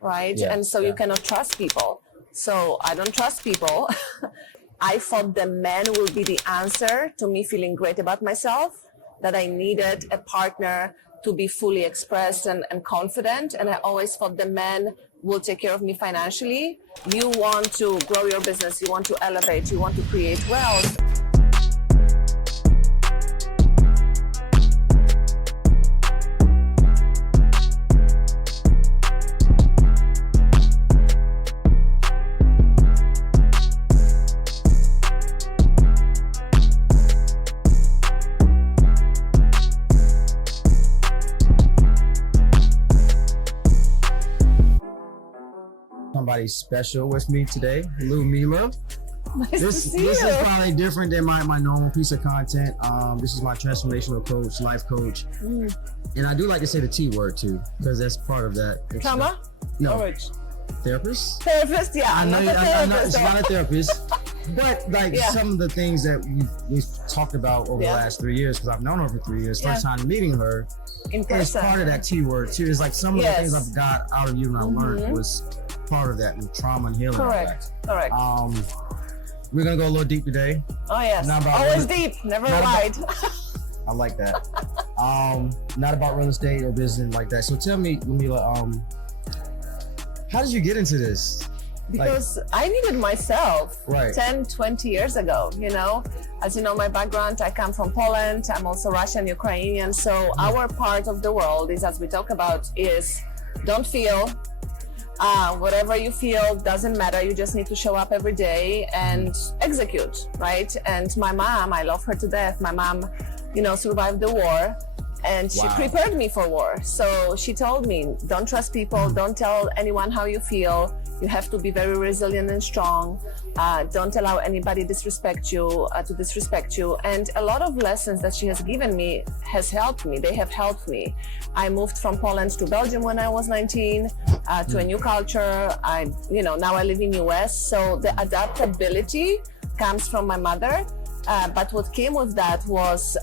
right? And so you cannot trust people. So I don't trust people. I thought the men will be the answer to me feeling great about myself, that I needed a partner to be fully expressed and confident. And I always thought the men will take care of me financially. You want to grow your business, you want to elevate, you want to create wealth. Somebody special with me today, Lou Mila. This is probably different than my normal piece of content. This is my transformational coach, life coach. And I do like to say the T word too, because that's part of that. Trauma? No. Therapist? Therapist, yeah. I know it's not a therapist. But like some of the things that we've talked about over the last 3 years, because I've known her for 3 years, first time meeting her, in person. It's part of that T word too. It's like some of the things I've got out of you and I learned was part of that with trauma and healing. Correct. We're gonna go a little deep today. Oh yes, always deep, never lied. I like that. Not about real estate or business like that. So tell me, Mila, how did you get into this? Because I needed myself 10, 20 years ago, you know. As you know, my background, I come from Poland. I'm also Russian, Ukrainian. So our part of the world is, as we talk about, is don't feel. Whatever you feel doesn't matter. You just need to show up every day and execute, right? And my mom, I love her to death. My mom, you know, survived the war. And she prepared me for war. So she told me, don't trust people, don't tell anyone how you feel. You have to be very resilient and strong. Don't allow anybody to disrespect you. And a lot of lessons that she has given me has helped me. They have helped me. I moved from Poland to Belgium when I was 19, to a new culture. Now I live in US. So the adaptability comes from my mother. But what came with that was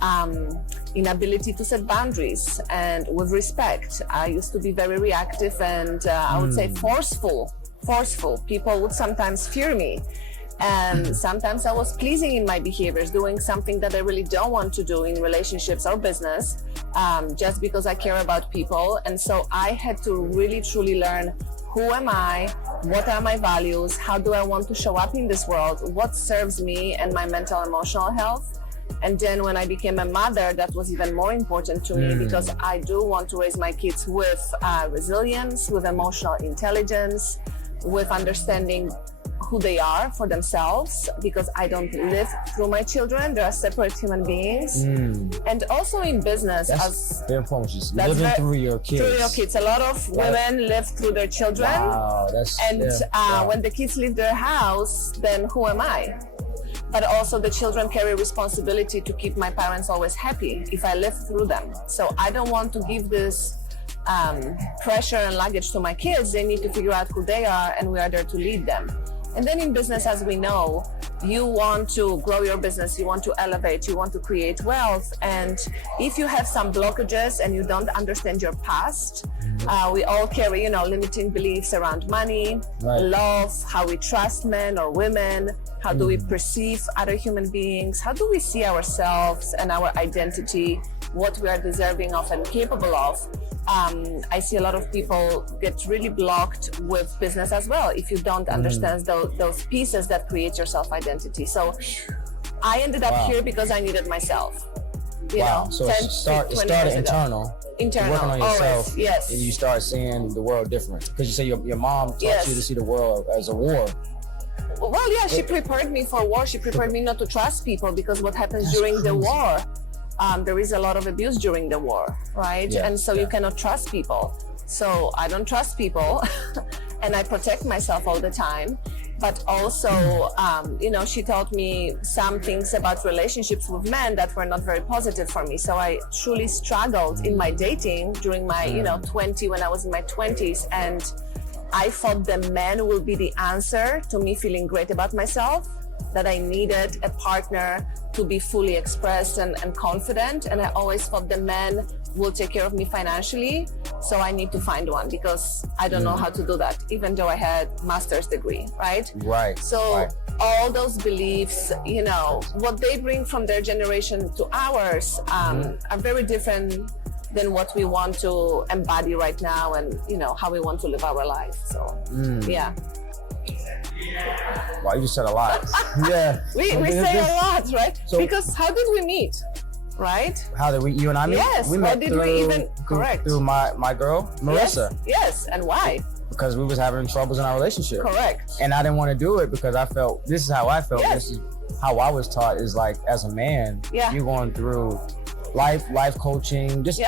inability to set boundaries and with respect. I used to be very reactive and I would say forceful. People would sometimes fear me. And sometimes I was pleasing in my behaviors, doing something that I really don't want to do in relationships or business, just because I care about people. And so I had to really, truly learn, who am I? What are my values? How do I want to show up in this world? What serves me and my mental, emotional health? And then when I became a mother, that was even more important to me because I do want to raise my kids with resilience, with emotional intelligence, with understanding who they are for themselves, because I don't live through my children. They are separate human beings. And also in business, that's very important. Just living through your kids. Through your kids. A lot of women live through their children. When the kids leave their house, then who am I? But also the children carry responsibility to keep my parents always happy if I live through them. So I don't want to give this pressure and luggage to my kids. They need to figure out who they are, and we are there to lead them. And then in business, as we know, you want to grow your business, you want to elevate, you want to create wealth. And if you have some blockages and you don't understand your past, we all carry, limiting beliefs around money, love, how we trust men or women, how do we perceive other human beings, how do we see ourselves and our identity, what we are deserving of and capable of. I see a lot of people get really blocked with business as well if you don't understand those pieces that create your self-identity. So I ended up here because I needed myself. So it started internal. Working on yourself. Always, yes. And you start seeing the world different. Because you say your mom taught you to see the world as a war. Well, yeah, she prepared me for war. She prepared me not to trust people, because what happens during the war, there is a lot of abuse during the war, right? And so you cannot trust people. So I don't trust people and I protect myself all the time. But also, she taught me some things about relationships with men that were not very positive for me. So I truly struggled in my dating during my, when I was in my 20s. And I thought the men will be the answer to me feeling great about myself. that I needed a partner to be fully expressed and confident. And I always thought the men will take care of me financially. So I need to find one because I don't know how to do that, even though I had master's degree, right? Right. So all those beliefs, you know, what they bring from their generation to ours are very different than what we want to embody right now and, you know, how we want to live our life. So, yeah. Wow, you just said a lot. Yeah. We say a lot, right? So, because how did we meet, right? How did you and I meet? Yes. We met met through my girl, Marissa. Yes. And why? Because we was having troubles in our relationship. Correct. And I didn't want to do it because I felt, this is how I felt. Yes. This is how I was taught, is like, as a man, you're going through life coaching, just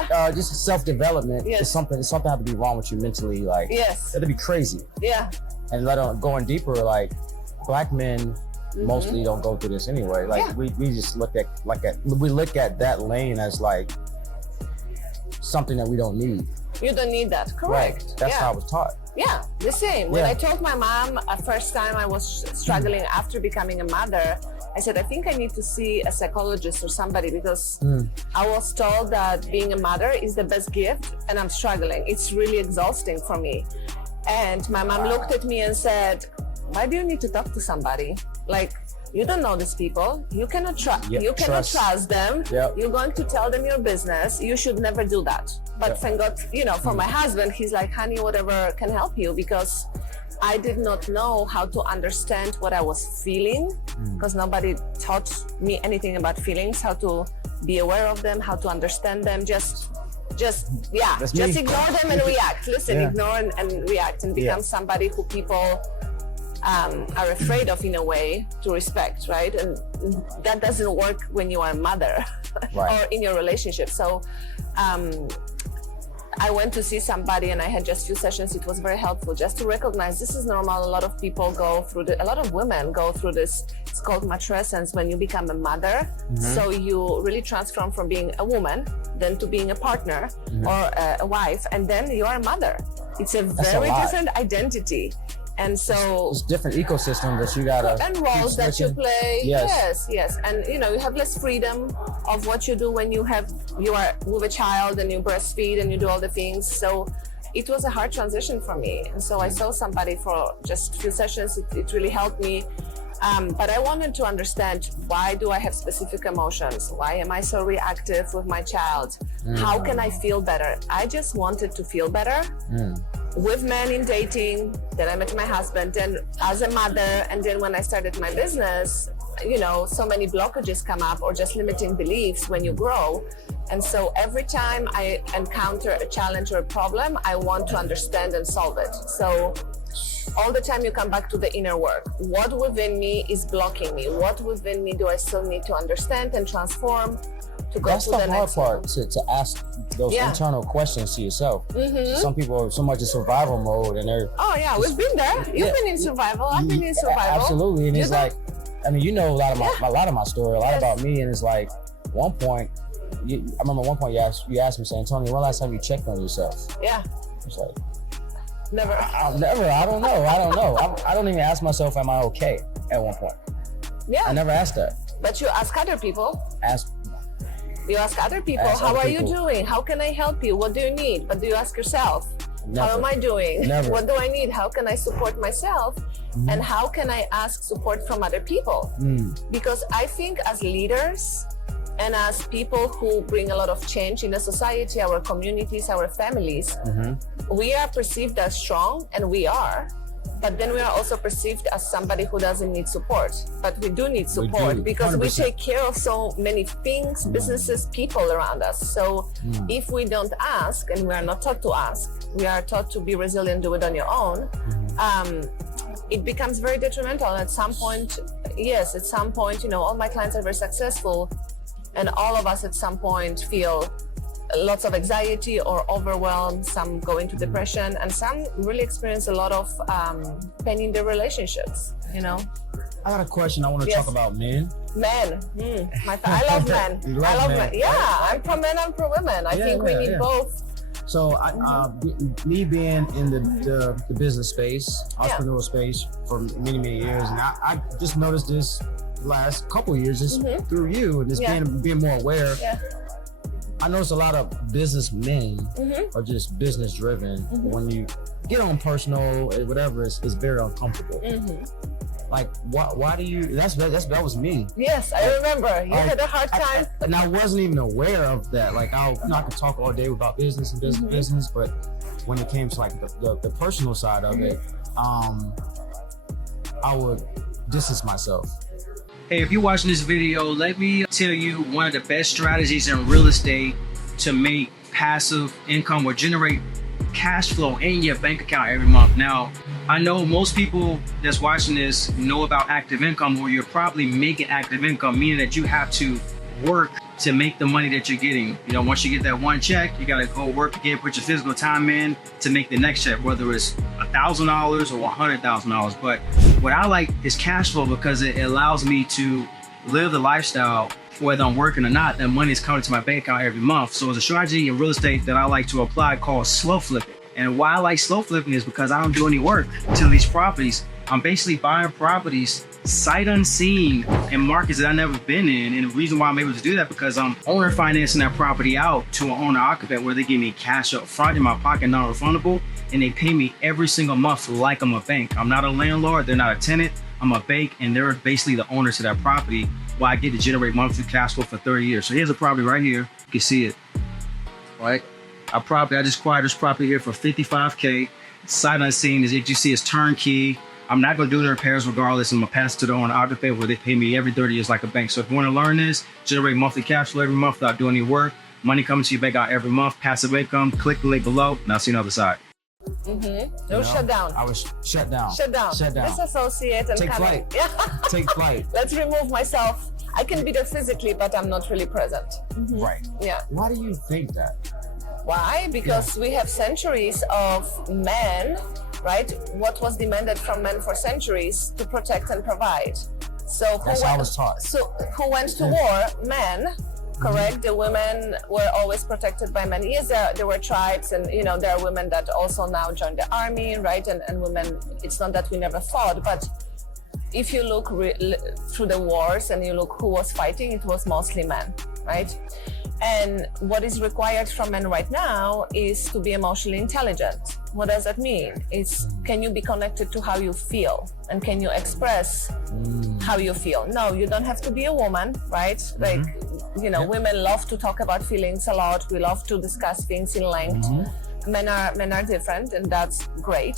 self-development. Yes. Something have to be wrong with you mentally. Like, that'd be crazy. Yeah. And going deeper, like, Black men mostly don't go through this anyway. Like, we just look at that lane as like something that we don't need. You don't need that. Correct. Right. That's how I was taught. Yeah, the same. When I told my mom first time I was struggling after becoming a mother, I said, I think I need to see a psychologist or somebody because I was told that being a mother is the best gift and I'm struggling. It's really exhausting for me. And my mom looked at me and said, why do you need to talk to somebody? Like, you don't know these people. You cannot trust them. Yep. You're going to tell them your business. You should never do that. But thank God, you know, for my husband, he's like, honey, whatever can help you, because I did not know how to understand what I was feeling because nobody taught me anything about feelings, how to be aware of them, how to understand them. Just ignore them and react. Listen, ignore and react and become somebody who people are afraid of in a way to respect, right? And that doesn't work when you are a mother or in your relationship. So I went to see somebody and I had just few sessions. It was very helpful just to recognize this is normal. A lot of people go through a lot of women go through this. It's called matrescence when you become a mother. So you really transform from being a woman then to being a partner or a wife, and then you are a mother. It's a very different identity. And so it's different ecosystem that you gotta and roles that you play. Yes. And you know, you have less freedom of what you do when you are with a child and you breastfeed and you do all the things. So it was a hard transition for me. And so I saw somebody for just a few sessions. It really helped me. But I wanted to understand, why do I have specific emotions? Why am I so reactive with my child? How can I feel better? I just wanted to feel better with men in dating. Then I met my husband, and as a mother, and then when I started my business, you know, so many blockages come up or just limiting beliefs when you grow. And so every time I encounter a challenge or a problem, I want to understand and solve it. So all the time you come back to the inner work. What within me is blocking me? What within me do I still need to understand and transform to go to the next part, to ask those internal questions to yourself. Some people are so much in survival mode and they're... Oh yeah, we've been there. You've been in survival. I've been in survival. Absolutely. And it's like, I mean, you know a lot of my story, a lot about me, and it's like, one point, I remember one point you asked me, saying, Tony, when last time you checked on yourself? Yeah. It's like, never. I don't know. I don't even ask myself, am I okay at one point? Yeah. I never asked that. But you ask other people. You ask other people, how are you doing? How can I help you? What do you need? But do you ask yourself, how am I doing? Never. What do I need? How can I support myself? And how can I ask support from other people? Because I think as leaders and as people who bring a lot of change in the society, our communities, our families, we are perceived as strong, and we are. But then we are also perceived as somebody who doesn't need support. But we do need support because we take care of so many things, businesses, people around us. So if we don't ask, and we are not taught to ask, we are taught to be resilient, do it on your own, it becomes very detrimental. At some point, you know, all my clients are very successful, and all of us at some point feel lots of anxiety or overwhelm. Some go into depression, and some really experience a lot of pain in their relationships, you know. I got a question. I want to talk about men. Men. I love men. I love men. Yeah, I'm pro men, I'm pro women. I think we need both So me being in the business space, entrepreneurial space for many years, and I just noticed this last couple of years just through you and just being more aware. Yeah. I noticed a lot of businessmen are just business driven. When you get on personal, whatever, it's very uncomfortable. Like, why do you? That was me. Yes, I remember. You had a hard time. And I wasn't even aware of that. Like, I could talk all day about business and business, but when it came to like the personal side of it, I would distance myself. Hey, if you're watching this video, let me tell you one of the best strategies in real estate to make passive income or generate cash flow in your bank account every month. Now, I know most people that's watching this know about active income, or you're probably making active income, meaning that you have to work to make the money that you're getting. You know, once you get that one check, you gotta go work again, put your physical time in to make the next check, whether it's $1,000 or $100,000. But what I like is cash flow because it allows me to live the lifestyle, whether I'm working or not, that money is coming to my bank account every month. So it's a strategy in real estate that I like to apply called slow flipping. And why I like slow flipping is because I don't do any work to these properties. I'm basically buying properties sight unseen in markets that I've never been in. And the reason why I'm able to do that because I'm owner financing that property out to an owner occupant where they give me cash up front in my pocket, non-refundable, and they pay me every single month like I'm a bank. I'm not a landlord, they're not a tenant, I'm a bank, and they're basically the owner to that property where I get to generate monthly cash flow for 30 years. So here's a property right here, you can see it, right? I just acquired this property here for $55K. Sight unseen, as you see, it's turnkey. I'm not gonna do the repairs regardless. I'm gonna pass it to the owner occupant where they pay me every 30 years like a bank. So if you wanna learn this, generate monthly cash flow every month without doing any work, money coming to your bank out every month, passive income, click the link below, and I'll see you on the other side. No, shut down. I was shut down. Shut down. Disassociate and take flight. Take flight. Let's remove myself. I can be there physically, but I'm not really present. Right. Yeah. Why do you think that? Why? Because we have centuries of men, right? What was demanded from men for centuries to protect and provide. So that's how I was taught. So who went to war? Men. Correct. The women were always protected by men. Yes, there were tribes, and you know there are women that also now join the army, right? And women. It's not that we never fought, but if you look through the wars and you look who was fighting, it was mostly men, right? And what is required from men right now is to be emotionally intelligent. What does that mean? It's can you be connected to how you feel, and can you express how you feel? No, you don't have to be a woman, right? Like, you know, women love to talk about feelings a lot. We love to discuss things in length. Men are different, and that's great.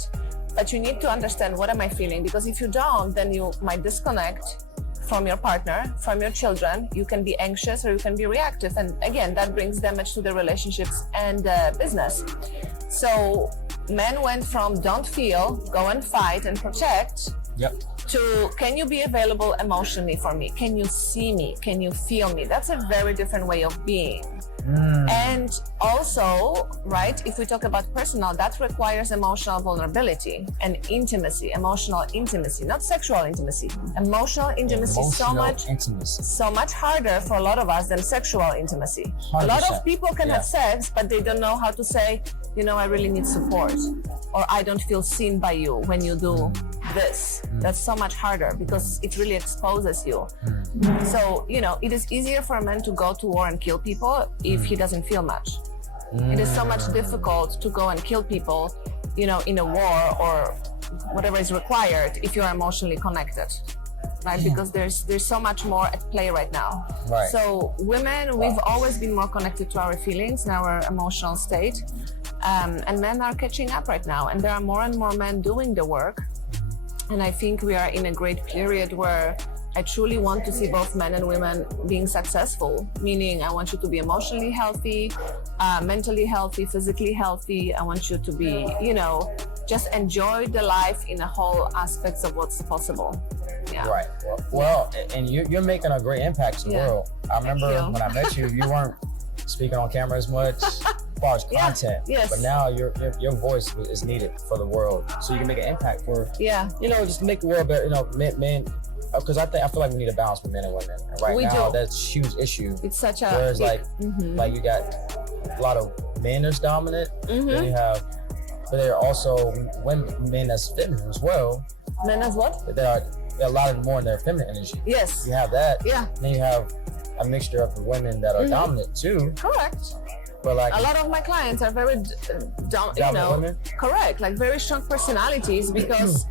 But you need to understand, what am I feeling? Because if you don't, then you might disconnect from your partner, from your children. You can be anxious or you can be reactive. And again, that brings damage to the relationships and business. So men went from don't feel, go and fight and protect, to can you be available emotionally for me? Can you see me? Can you feel me? That's a very different way of being. And also, right, if we talk about personal, that requires emotional vulnerability and intimacy, emotional intimacy, not sexual intimacy. Emotional intimacy, so much harder for a lot of us than sexual intimacy. 100%. A lot of people can have sex, but they don't know how to say, you know, I really need support, or I don't feel seen by you when you do this. That's so much harder because it really exposes you. So, you know, it is easier for a man to go to war and kill people if he doesn't feel much. It is so much difficult to go and kill people, you know, in a war or whatever is required if you're emotionally connected, right? Because there's so much more at play right now. Right. So women, we've always been more connected to our feelings and our emotional state. And men are catching up right now, and there are more and more men doing the work. And I think we are in a great period where I truly want to see both men and women being successful, meaning I want you to be emotionally healthy, mentally healthy, physically healthy. I want you to be, you know, just enjoy the life in a whole aspects of what's possible. Yeah. Right. Well, and you're making a great impact to the world. I remember when I met you, you weren't speaking on camera as much as far as content. But now your voice is needed for the world, so you can make an impact for you know, just make the world better. You know, men. Because I feel like we need a balance for men and women. And right now, that's a huge issue. It's such a whereas like you got a lot of men that's dominant. Then you have, but there are also men that's feminine as well. Men as what? There are a lot of more in their feminine energy. Yes. You have that. Yeah. Then you have a mixture of the women that are dominant too. Correct. But like a lot of my clients are very dominant women. Correct, like very strong personalities because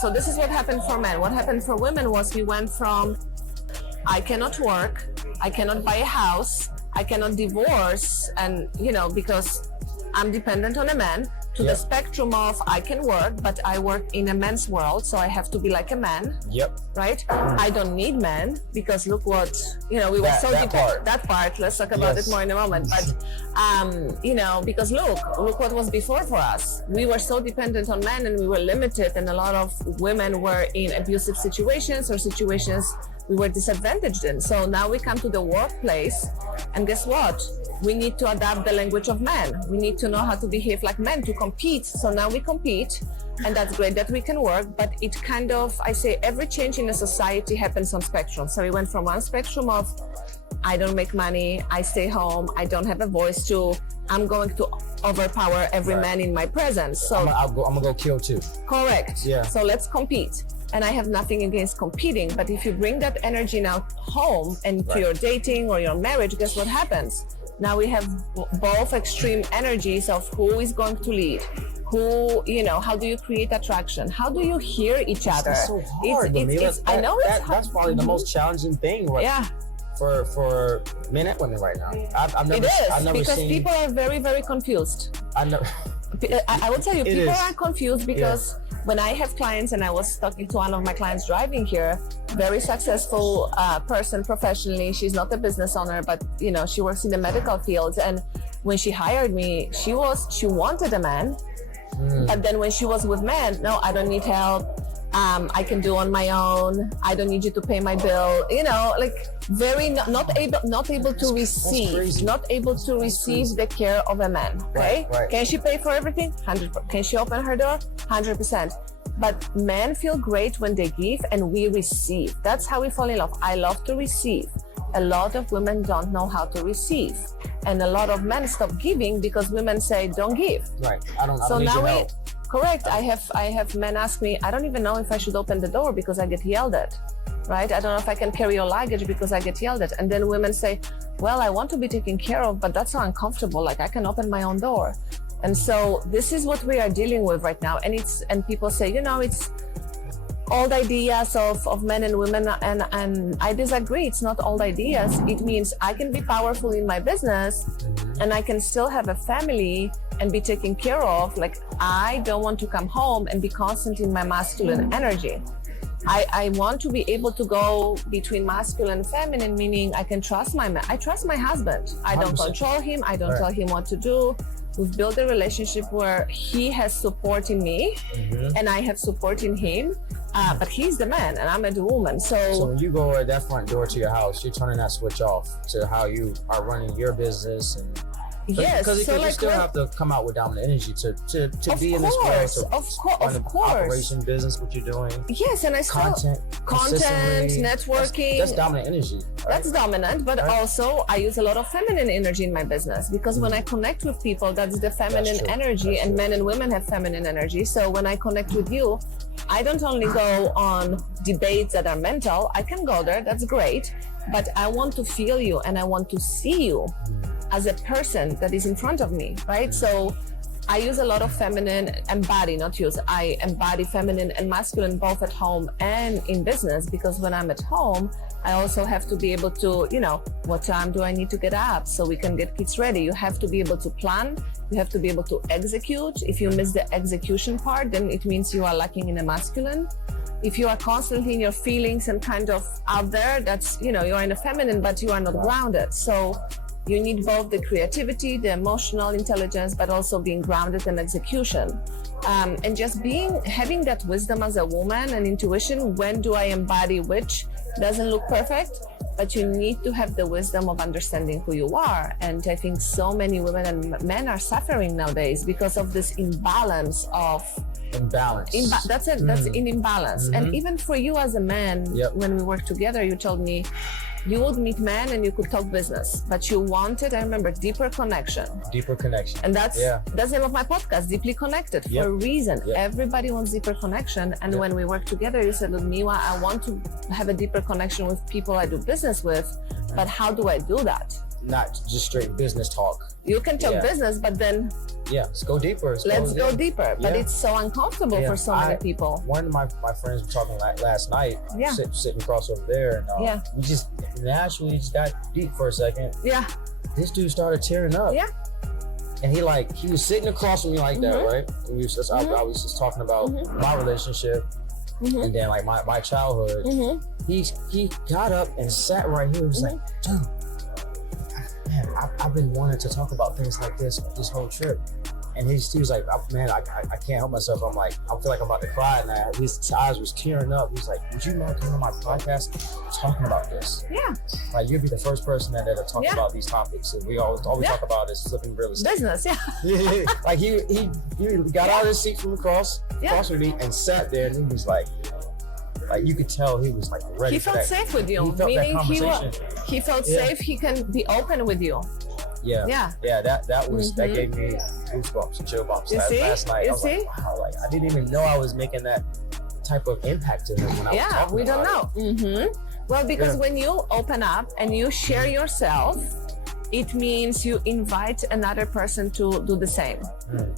so this is what happened for men. What happened for women was we went from I cannot work, I cannot buy a house, I cannot divorce, and because I'm dependent on a man, to the spectrum of I can work, but I work in a man's world, so I have to be like a man. Yep. Right? I don't need men because look what, we were so dependent. That part, let's talk about it more in a moment. But, because look what was before for us. We were so dependent on men and we were limited, and a lot of women were in abusive situations or situations we were disadvantaged in. So now we come to the workplace, and guess what? We need to adapt the language of men. We need to know how to behave like men to compete. So now we compete, and that's great that we can work, but it kind of, I say, every change in a society happens on spectrum. So we went from one spectrum of I don't make money, I stay home, I don't have a voice, to I'm going to overpower every man in my presence. So I'm gonna go kill too. Correct. Yeah. So let's compete. And I have nothing against competing, but if you bring that energy now home and to your dating or your marriage, guess what happens? Now we have both extreme energies of who is going to lead, who, how do you create attraction? How do you hear each other? It's so hard. I know it's hard. That's probably the most challenging thing for men and women right now. I've never because seen, people are very, very confused. I will tell you, people are confused because when I have clients, and I was talking to one of my clients driving here, very successful person professionally. She's not a business owner, but she works in the medical field. And when she hired me, she wanted a man. But then when she was with men, no, I don't need help. I can do on my own. I don't need you to pay my bill. Very not able to receive, the care of a man. Okay, right. Can she pay for everything? 100%. Can she open her door? 100%. But men feel great when they give and we receive. That's how we fall in love. I love to receive. A lot of women don't know how to receive, and a lot of men stop giving because women say, "Don't give." Right. I don't need now your help. Correct. I have men ask me, I don't even know if I should open the door because I get yelled at, right? I don't know if I can carry your luggage because I get yelled at. And then women say, well, I want to be taken care of, but that's so uncomfortable. Like I can open my own door. And so this is what we are dealing with right now. And people say, it's old ideas of men and women. And I disagree. It's not old ideas. It means I can be powerful in my business and I can still have a family and be taken care of. Like I don't want to come home and be constant in my masculine energy. I want to be able to go between masculine and feminine, meaning I can trust my man. I trust my husband. I don't 100%. control him. I don't tell him what to do. We've built a relationship where he has support in me and I have support in him. But he's the man and I'm the woman. So when you go at that front door to your house, you're turning that switch off to how you are running your business. And yes, because you still have to come out with dominant energy to be in this world. Of course. Operation business, what you're doing. Yes, and I still content, networking. That's dominant energy. Right? That's dominant, but also I use a lot of feminine energy in my business because when I connect with people, that's the feminine energy, and men and women have feminine energy. So when I connect with you, I don't only go on debates that are mental. I can go there, that's great, but I want to feel you and I want to see you as a person that is in front of me, right? So I use a lot of feminine, I embody feminine and masculine both at home and in business, because when I'm at home, I also have to be able to, what time do I need to get up so we can get kids ready? You have to be able to plan. You have to be able to execute. If you miss the execution part, then it means you are lacking in a masculine. If you are constantly in your feelings and kind of out there, that's, you're in a feminine, but you are not grounded. So you need both the creativity, the emotional intelligence, but also being grounded in execution. And just having that wisdom as a woman and intuition, when do I embody which, doesn't look perfect, but you need to have the wisdom of understanding who you are. And I think so many women and men are suffering nowadays because of this imbalance of Imbalance. That's it. That's in imbalance. And even for you as a man, when we worked together, you told me you would meet men and you could talk business, but you wanted, I remember, deeper connection. Deeper connection. And that's the name of my podcast, Deeply Connected, for a reason. Everybody wants deeper connection. And when we worked together, you said, Ludmila, I want to have a deeper connection with people I do business with, but how do I do that? Not just straight business talk. You can talk business, but then let's go deeper. Let's go deeper. But it's so uncomfortable for so many people. One of my friends were talking last night, sitting across over there, and we just naturally just got deep for a second. Yeah. This dude started tearing up. Yeah. And he was sitting across from me like that, right? And I was just talking about my relationship and then like my childhood. He got up and sat right here and was like, dude, man, I've been wanting to talk about things like this whole trip. And he was like, man, I can't help myself. I feel like I'm about to cry now. His eyes was tearing up. He was like, would you mind coming on my podcast talking about this? Yeah. Like, you'd be the first person that talk about these topics. And we all we talk about is flipping real estate. Business, Like he got out of his seat from across from me and sat there, and he was like you could tell he was like ready. He felt safe with you, meaning he felt safe. He can be open with you. That gave me goosebumps and chill bumps last night. I was like, wow, like I didn't even know I was making that type of impact to him when I was talking we don't know. Well, because when you open up and you share yourself, it means you invite another person to do the same.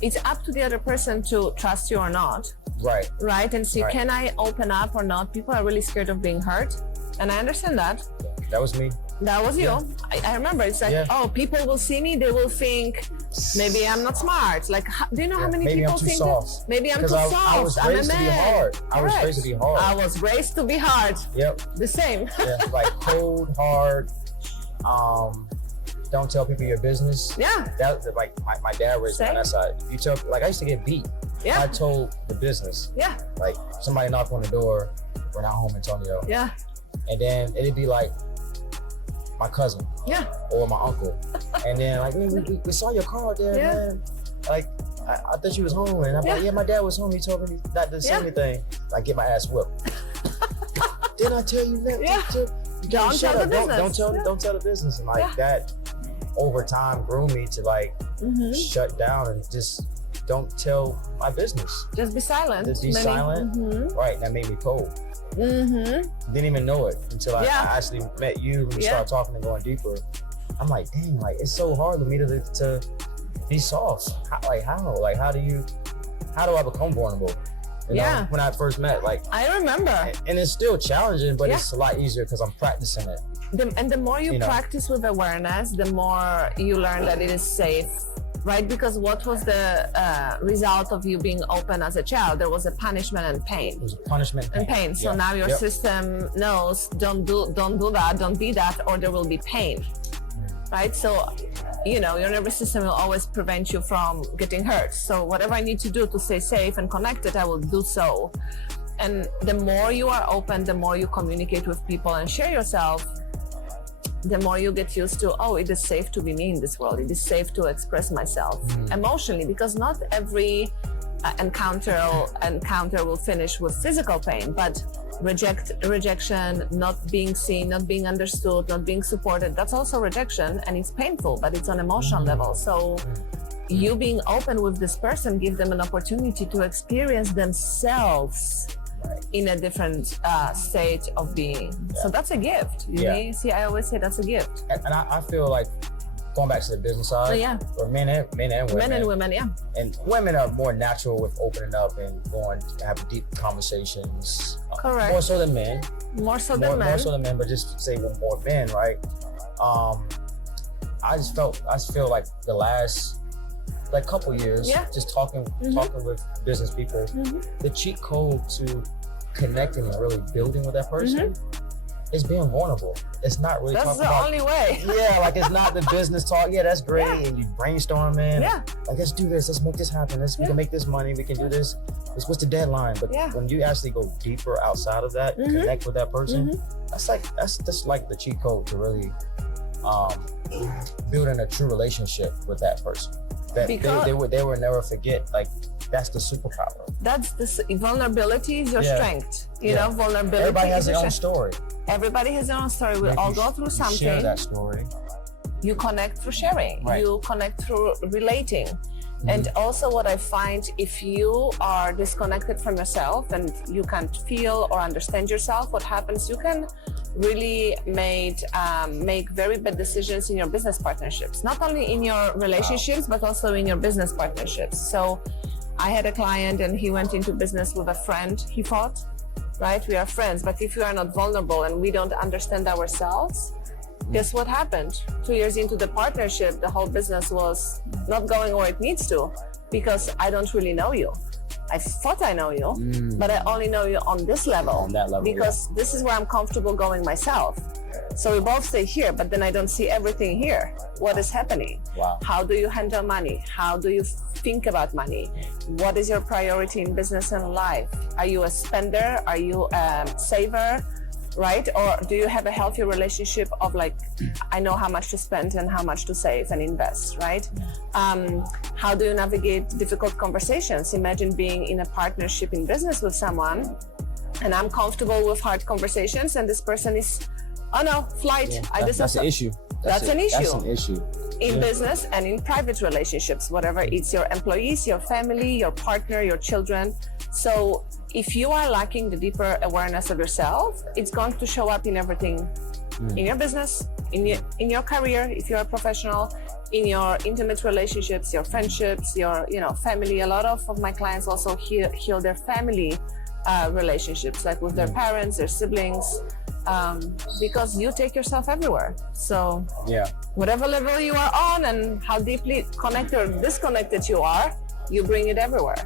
It's up to the other person to trust you or not. Right? And see, can I open up or not? People are really scared of being hurt. And I understand that. That was me. That was you. I remember. It's like, people will see me. They will think maybe I'm not smart. Like, do you know how many people think that? Maybe I'm too soft. I was raised to be hard. I was raised to be hard. I was raised to be hard. Yep. The same. Like cold, hard. Don't tell people your business. Yeah. That like my dad raised me on that side. You tell, like I used to get beat. Yeah. I told the business. Yeah. Like somebody knocked on the door. We're not home, Antonio. Yeah. And then it'd be like my cousin. Yeah. Or my uncle. And then like, we saw your car there, man. Like I thought you was home, and I'm like, my dad was home. He told me not to say anything. I get my ass whipped. Didn't I tell you that? You don't tell the business. Don't tell the business. And like that over time grew me to like shut down and just don't tell my business. Just be silent. Just be silent. Right. That made me cold. Didn't even know it until I actually met you and we started talking and going deeper. I'm like, dang, like it's so hard for me to be soft. How do I become vulnerable? You know, when I first met, like I remember. And it's still challenging, but it's a lot easier because I'm practicing it. The more you practice with awareness, the more you learn that it is safe. Right? Because what was the result of you being open as a child? There was a punishment and pain. It was a punishment and pain. So now your system knows, don't do that, don't be that, or there will be pain. Right? So, your nervous system will always prevent you from getting hurt. So whatever I need to do to stay safe and connected, I will do so. And the more you are open, the more you communicate with people and share yourself, the more you get used to, it is safe to be me in this world. It is safe to express myself emotionally, because not every encounter will finish with physical pain, but rejection, not being seen, not being understood, not being supported, that's also rejection, and it's painful, but it's on emotional level. So you being open with this person, give them an opportunity to experience themselves in a different state of being. So that's a gift. You see, I always say that's a gift. And I feel like going back to the business side, for men and women. Men and women, And women are more natural with opening up and going to have deep conversations. Correct. More so than men. More so than men, but just say more men, right? I feel like the last couple years, just talking with business people, the cheat code to connecting and really building with that person is being vulnerable. It's not really talking about... That's the only way. Like it's not the business talk. Yeah, that's great. And you brainstorming. Like, let's do this. Let's make this happen. We can make this money. We can do this. What's the deadline? But when you actually go deeper outside of that, connect with that person, that's just like the cheat code to really building a true relationship with that person. That they will never forget. Like that's the superpower. that's this vulnerability is your strength. You know, vulnerability. Everybody has their own story. Everybody has their own story. We all go through something. Share that story. You connect through sharing. Right. You connect through relating. And also what I find, if you are disconnected from yourself and you can't feel or understand yourself, what happens, you can really make very bad decisions in your business partnerships, not only in your relationships, but also in your business partnerships. So I had a client and he went into business with a friend, he thought, right? We are friends, but if you are not vulnerable and we don't understand ourselves, guess what happened? 2 years into the partnership, the whole business was not going where it needs to because I don't really know you. I thought I know you, but I only know you on this level. On that level, because this is where I'm comfortable going myself. So we both stay here, but then I don't see everything here. What is happening? Wow. How do you handle money? How do you think about money? What is your priority in business and life? Are you a spender? Are you a saver? Right? Or do you have a healthy relationship of like, I know how much to spend and how much to save and invest, right? How do you navigate difficult conversations? Imagine being in a partnership in business with someone and I'm comfortable with hard conversations and this person is, oh no, flight. Yeah, that's an issue. That's an issue. That's an issue. In business and in private relationships, whatever it's your employees, your family, your partner, your children. So if you are lacking the deeper awareness of yourself, it's going to show up in everything, in your business, in your career, if you're a professional, in your intimate relationships, your friendships, your family. A lot of my clients also heal their family relationships, like with their parents, their siblings, because you take yourself everywhere. So whatever level you are on and how deeply connected or disconnected you are, you bring it everywhere.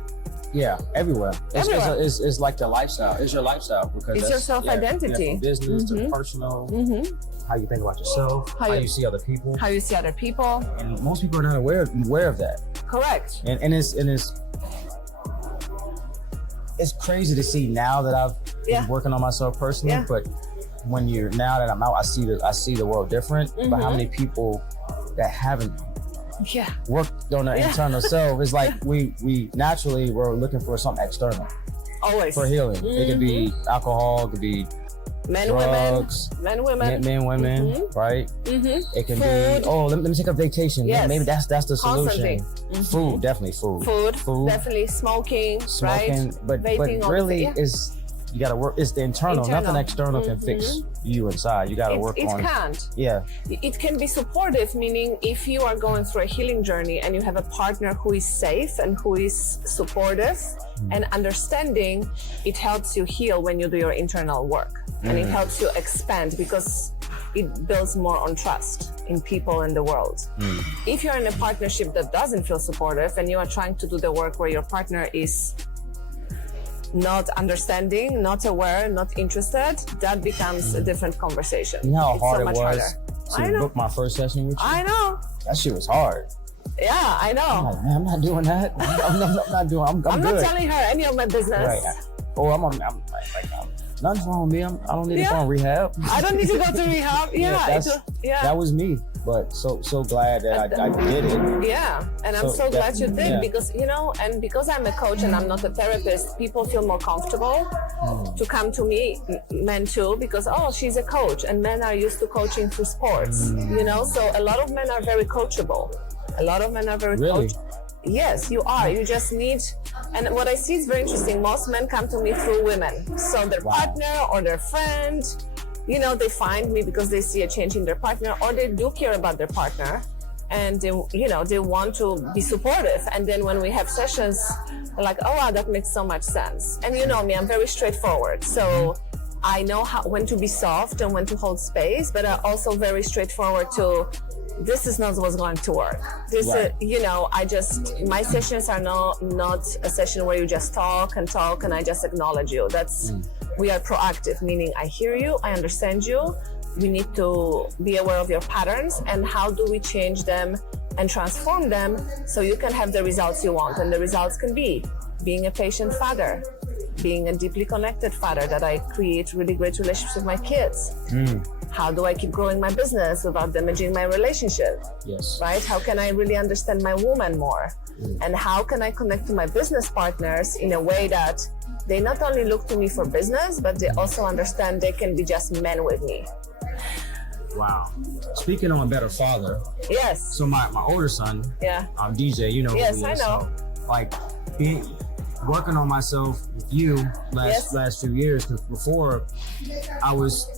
Yeah, everywhere. Everywhere. It's like the lifestyle. It's your lifestyle because it's your self-identity. From business to personal, how you think about yourself, how you see other people. How you see other people. And most people are not aware of that. Correct. And it's crazy to see now that I've been working on myself personally, but now that I'm out, I see the world different. But how many people that haven't worked on their internal self? It's like we naturally we're looking for something external. Always. For healing. It could be alcohol, it could be drugs, women, right? It can be, let me take a vacation. Yes. Maybe that's the solution. Constantly. Food, definitely food. Food, definitely smoking, right? But Vaping, really is you gotta work. It's the internal. Nothing external can fix you inside. You gotta work on. It can't. Yeah. It can be supportive, meaning if you are going through a healing journey and you have a partner who is safe and who is supportive and understanding, it helps you heal when you do your internal work, and it helps you expand because it builds more on trust in people and the world. If you're in a partnership that doesn't feel supportive and you are trying to do the work where your partner is not understanding, not aware, not interested, that becomes a different conversation. You know how it's hard so much it was harder. to book my first session with you? I know. That shit was hard. Yeah, I know. I'm like, man, I'm not doing that. I'm not doing. I'm not good. telling her any of my business. Right. Nothing's wrong with me. I don't need to go on rehab. I don't need to go to rehab. That was me. But so glad that I did it. Yeah, and I'm so glad you did because and because I'm a coach and I'm not a therapist, people feel more comfortable to come to me, men too, because she's a coach, and men are used to coaching through sports. So a lot of men are very coachable. A lot of men are very coachable. Yes, you are. You just need, and what I see is very interesting. Most men come to me through women. So their partner or their friend, they find me because they see a change in their partner, or they do care about their partner and they want to be supportive. And then when we have sessions, they're like, oh wow, that makes so much sense. And you know me, I'm very straightforward. So I know when to be soft and when to hold space, but I'm also very straightforward to, this is not what's going to work. My sessions are not a session where you just talk and I just acknowledge you. We are proactive, meaning I hear you, I understand you. We need to be aware of your patterns and how do we change them and transform them so you can have the results you want. And the results can be being a patient father, being a deeply connected father, that I create really great relationships with my kids? How do I keep growing my business without damaging my relationship? Yes. Right? How can I really understand my woman more? And how can I connect to my business partners in a way that they not only look to me for business, but they also understand they can be just men with me? Wow. Speaking on a better father. Yes. So my older son, Yeah. DJ, you know. Yes, who he I is. know. So, like working on myself with you last few years, because before I was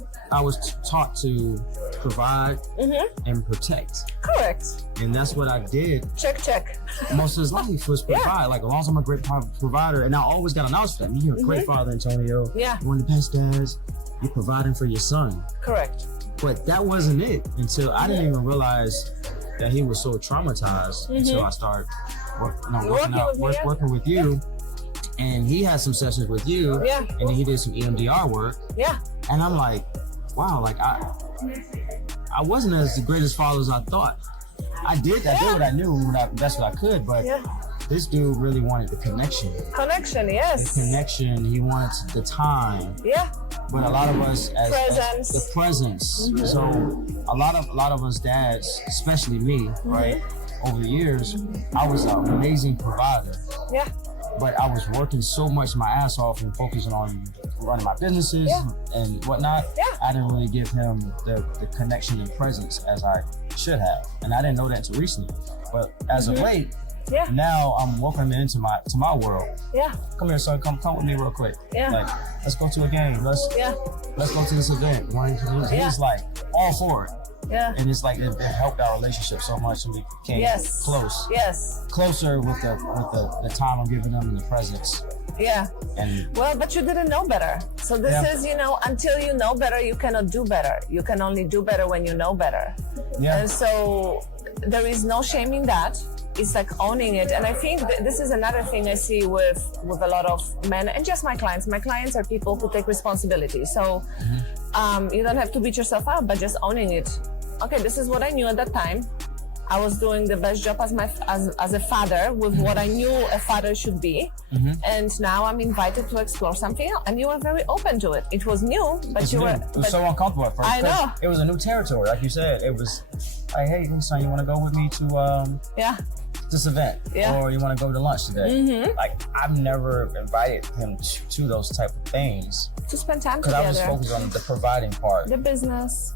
taught to provide and protect. Correct. And that's what I did Check. most of his life, was provide. Like, as long as I'm a great provider, and I always got announced for that. You're a great father, Antonio. Yeah. You're one of the best dads. You're providing for your son. Correct. But that wasn't it until I didn't even realize that he was so traumatized until I started working with you. And he had some sessions with you. Yeah. And then he did some EMDR work. Yeah. And I'm like, wow, like I wasn't as the greatest father as I thought. I did what I knew, that's what I could, but this dude really wanted the connection. Connection, yes. The connection, he wanted the time. Yeah. But a lot of us Presence. the presence. So a lot of us dads, especially me, right? Over the years, I was an amazing provider. Yeah. But I was working so much my ass off and focusing on running my businesses and whatnot. Yeah. I didn't really give him the connection and presence as I should have. And I didn't know that until recently. But as of late, now I'm welcoming him into my world. Yeah. Come here, son, come with me real quick. Yeah. Like, let's go to a game. Let's go to this event. He's like all for it. Yeah. And it's like it helped our relationship so much, and we became close. Yes. Closer with the time I'm giving them and the presence. Yeah. And well, but you didn't know better. So this is, until you know better, you cannot do better. You can only do better when you know better. Yeah. And so there is no shame in that. It's like owning it. And I think this is another thing I see with a lot of men and just my clients. My clients are people who take responsibility. So you don't have to beat yourself up, but just owning it. Okay, this is what I knew at that time. I was doing the best job as a father with what I knew a father should be. And now I'm invited to explore something else. And you were very open to it. It was new, but it was so uncomfortable at first. I know. It was a new territory. Like you said, it was like, hey, son, you want to go with me to this event? Or you want to go to lunch today? Like, I've never invited him to those type of things. To spend time together. Because I was focused on the providing part. The business.